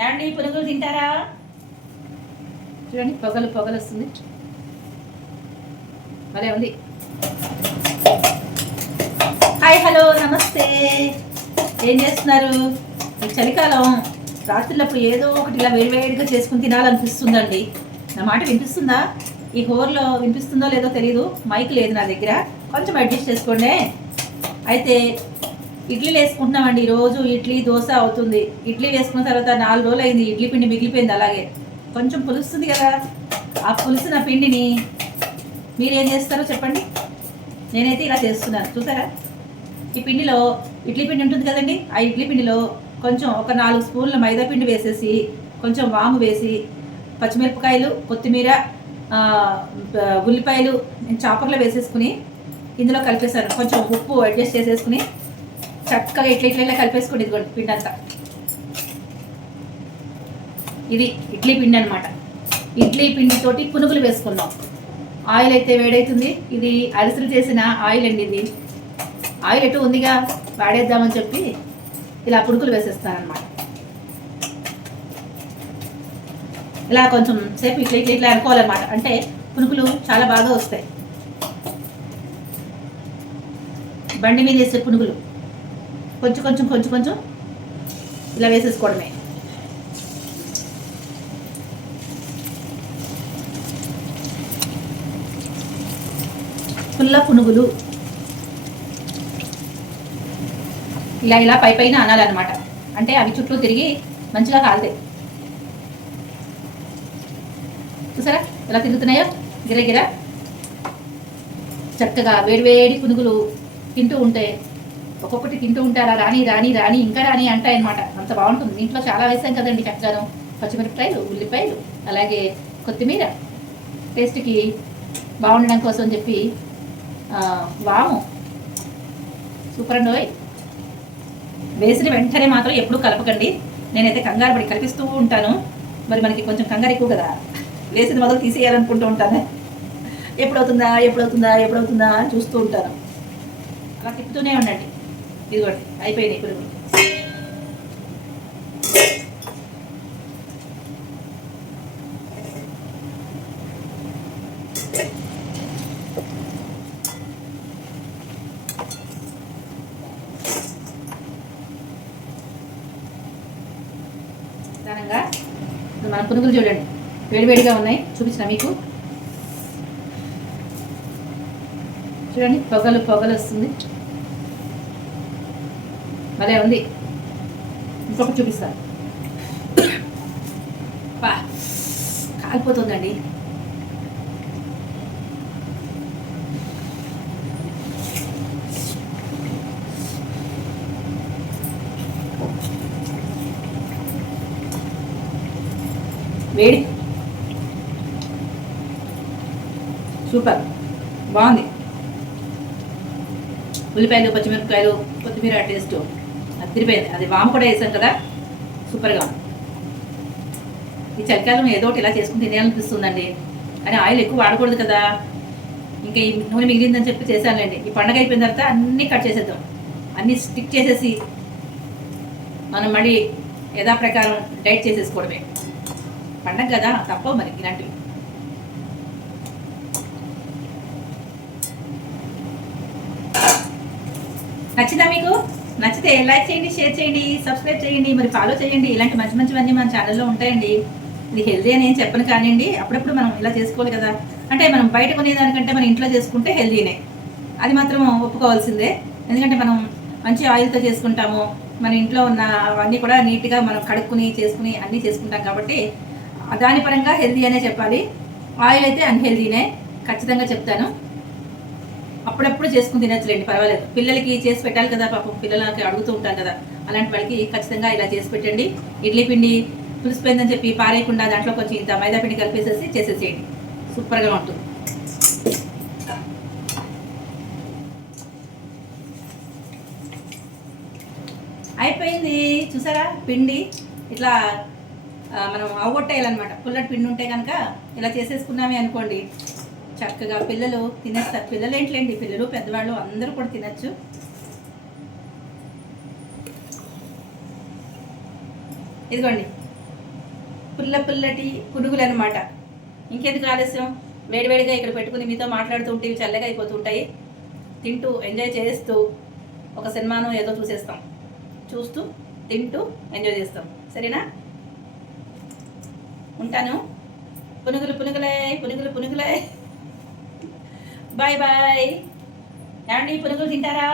ఏమండి పునుగులు తింటారా? చూడండి పొగలు పొగలు వస్తుంది, భలే ఉంది. హాయ్ హలో నమస్తే. ఏం చేస్తున్నారు? ఈ చలికాలం రాత్రులప్పుడు ఏదో ఒకటి ఇలా వేడివేడిగా చేసుకుని తినాలనిపిస్తుందండి. నా మాట వినిపిస్తుందా? ఈ హోర్లో వినిపిస్తుందో లేదో తెలీదు, మైక్ లేదు నా దగ్గర, కొంచెం అడ్జస్ట్ చేసుకోండి. అయితే ఇడ్లీలు వేసుకుంటున్నామండి. రోజు ఇడ్లీ దోశ అవుతుంది. ఇడ్లీ వేసుకున్న తర్వాత 4 రోజులు అయింది, ఇడ్లీ పిండి మిగిలిపోయింది. అలాగే కొంచెం పులుస్తుంది కదా, ఆ పులుసిన పిండిని మీరేం చేస్తారో చెప్పండి. నేనైతే ఇలా చేస్తున్నాను, చూసారా? ఈ పిండిలో ఇడ్లీ పిండి ఉంటుంది కదండి, ఆ ఇడ్లీ పిండిలో కొంచెం ఒక 4 స్పూన్ల మైదా పిండి వేసేసి, కొంచెం వాము వేసి, పచ్చిమిరపకాయలు, కొత్తిమీర, ఉల్లిపాయలు నేను చాపర్లో వేసేసుకుని ఇందులో కలిపేసాను. కొంచెం ఉప్పు అడ్జస్ట్ చేసేసుకుని చక్కగా ఇట్లా కలిపేసుకోండి. ఇదిగోండి పిండి అంతా. ఇది ఇడ్లీ పిండి అనమాట. ఇడ్లీ పిండితోటి పునుగులు వేసుకున్నాం. ఆయిల్ అయితే వేడవుతుంది. ఇది అరిసెలు చేసిన ఆయిల్ అండి. ఇది ఆయిల్ ఎటు ఉందిగా, వాడేద్దామని చెప్పి ఇలా పునుగులు వేసేస్తాను అనమాట. ఇలా కొంచెం సేపు ఇట్లా అనుకోవాలన్నమాట. అంటే పునుగులు చాలా బాగా వస్తాయి. బండి మీద వేసే పునుగులు కొంచెం ఇలా వేసేసుకోవడమే. పుల్ల పునుగులు ఇలా పైన అనాలన్నమాట. అంటే అవి చుట్టూ తిరిగి మంచిగా కాలుతాయి. చూసారా ఎలా తిరుగుతున్నాయో గిరగిర. చక్కగా వేడివేడి పునుగులు తింటూ ఉంటే, ఒక్కొక్కటి తింటూ ఉంటారా, రాని రాని రాని ఇంకా రాని అంటాయన్నమాట. అంత బాగుంటుంది. దీంట్లో చాలా వేసాం కదండి చక్కగాను. పచ్చిమిరపకాయలు, ఉల్లిపాయలు, అలాగే కొత్తిమీర, టేస్ట్కి బాగుండడం కోసం చెప్పి వాము. సూపర్ అండి. వేసిన వెంటనే మాత్రం ఎప్పుడూ కలపకండి. నేనైతే కంగారు పడి కలిపిస్తూ ఉంటాను. మరి మనకి కొంచెం కంగారు ఎక్కువ కదా, వేసిన మొదలు తీసేయాలనుకుంటూ ఉంటాను. ఎప్పుడవుతుందా చూస్తూ ఉంటాను. అలా తిప్పుతూనే ఉండండి. ఇదిగోండి అయిపోయినాయి ఇప్పుడు. నిదానంగా మన పునుగులు చూడండి, వేడివేడిగా ఉన్నాయి. చూపించిన మీకు చూడండి, పొగలు పొగలు వస్తుంది, భలే ఉంది. ఇంకొకటి చూపిస్తాను. కాలిపోతుందండి. వేడి సూపర్ బాగుంది. ఉల్లిపాయలు, పచ్చిమిరపకాయలు, కొత్తిమీర టేస్ట్ అదిరిపోయింది. అది వాము కూడా వేసాం కదా, సూపర్గా. ఈ చలికాలం ఏదో ఒకటి ఇలా చేసుకుని తినేయాలనిపిస్తుందండి. కానీ ఆయిల్ ఎక్కువ వాడకూడదు కదా. ఇంకా ఈ నూనె మిగిలిందని చెప్పి చేశానులేండి. ఈ పండగ అయిపోయిన తర్వాత అన్నీ కట్ చేసేద్దాం. అన్నీ స్టిక్ చేసేసి మనం మళ్ళీ యథాప్రకారం డైట్ చేసేసుకోవడమే. పండగ కదా, తప్పవు మరి ఇలాంటివి. నచ్చిందా మీకు? నచ్చితే లైక్ చేయండి, షేర్ చేయండి, సబ్స్క్రైబ్ చేయండి, మరి ఫాలో చేయండి. ఇలాంటి మంచివన్నీ మన ఛానల్లో ఉంటాయండి. ఇది హెల్దీ అని ఏం చెప్పను కానివ్వండి, అప్పుడప్పుడు మనం ఇలా చేసుకోవాలి కదా. అంటే మనం బయట కొనేదానికంటే మన ఇంట్లో చేసుకుంటే హెల్దీనే, అది మాత్రం ఒప్పుకోవాల్సిందే. ఎందుకంటే మనం మంచి ఆయిల్తో చేసుకుంటాము. మన ఇంట్లో ఉన్న అవన్నీ కూడా నీట్గా మనం కడుక్కుని చేసుకుని అన్నీ చేసుకుంటాం కాబట్టి దాని పరంగా హెల్దీ అనే చెప్పాలి. ఆయిల్ అయితే అన్హెల్దీనే ఖచ్చితంగా చెప్తాను. అప్పుడప్పుడు చేసుకుని తినచ్చులేండి, పర్వాలేదు. పిల్లలకి చేసి పెట్టాలి కదా, పాపం పిల్లలకి అడుగుతూ ఉంటారు కదా, అలాంటి వాళ్ళకి ఖచ్చితంగా ఇలా చేసి పెట్టండి. ఇడ్లీ పిండి పులిసిపోయిందని చెప్పి పారేయకుండా దాంట్లో కొంచెం ఇంత మైదా పిండి కలిపేసేసి చేసేసేయండి, సూపర్గా ఉంటుంది. అయిపోయింది. చూసారా పిండి ఇట్లా మనం అవగొట్టేయాలన్నమాట. పుల్లటి పిండి ఉంటే కనుక ఇలా చేసేసుకున్నామే అనుకోండి, చక్కగా పిల్లలు తినేస్తారు. పిల్లలు ఏంట్లేండి, పిల్లలు పెద్దవాళ్ళు అందరూ కూడా తినచ్చు. ఇదిగోండి పుల్లటి పునుగులు అనమాట. ఇంకెందుకు ఆలస్యం, వేడివేడిగా ఇక్కడ పెట్టుకుని మీతో మాట్లాడుతూ ఉంటే ఇవి చల్లగా అయిపోతుంటాయి. తింటూ ఎంజాయ్ చేస్తూ ఒక సినిమాను ఏదో చూసేస్తాం, చూస్తూ తింటూ ఎంజాయ్ చేస్తాం. సరేనా? ఉంటాను. పునుగులే. Bye bye. ఏమండి, పునుగులు తింటారా?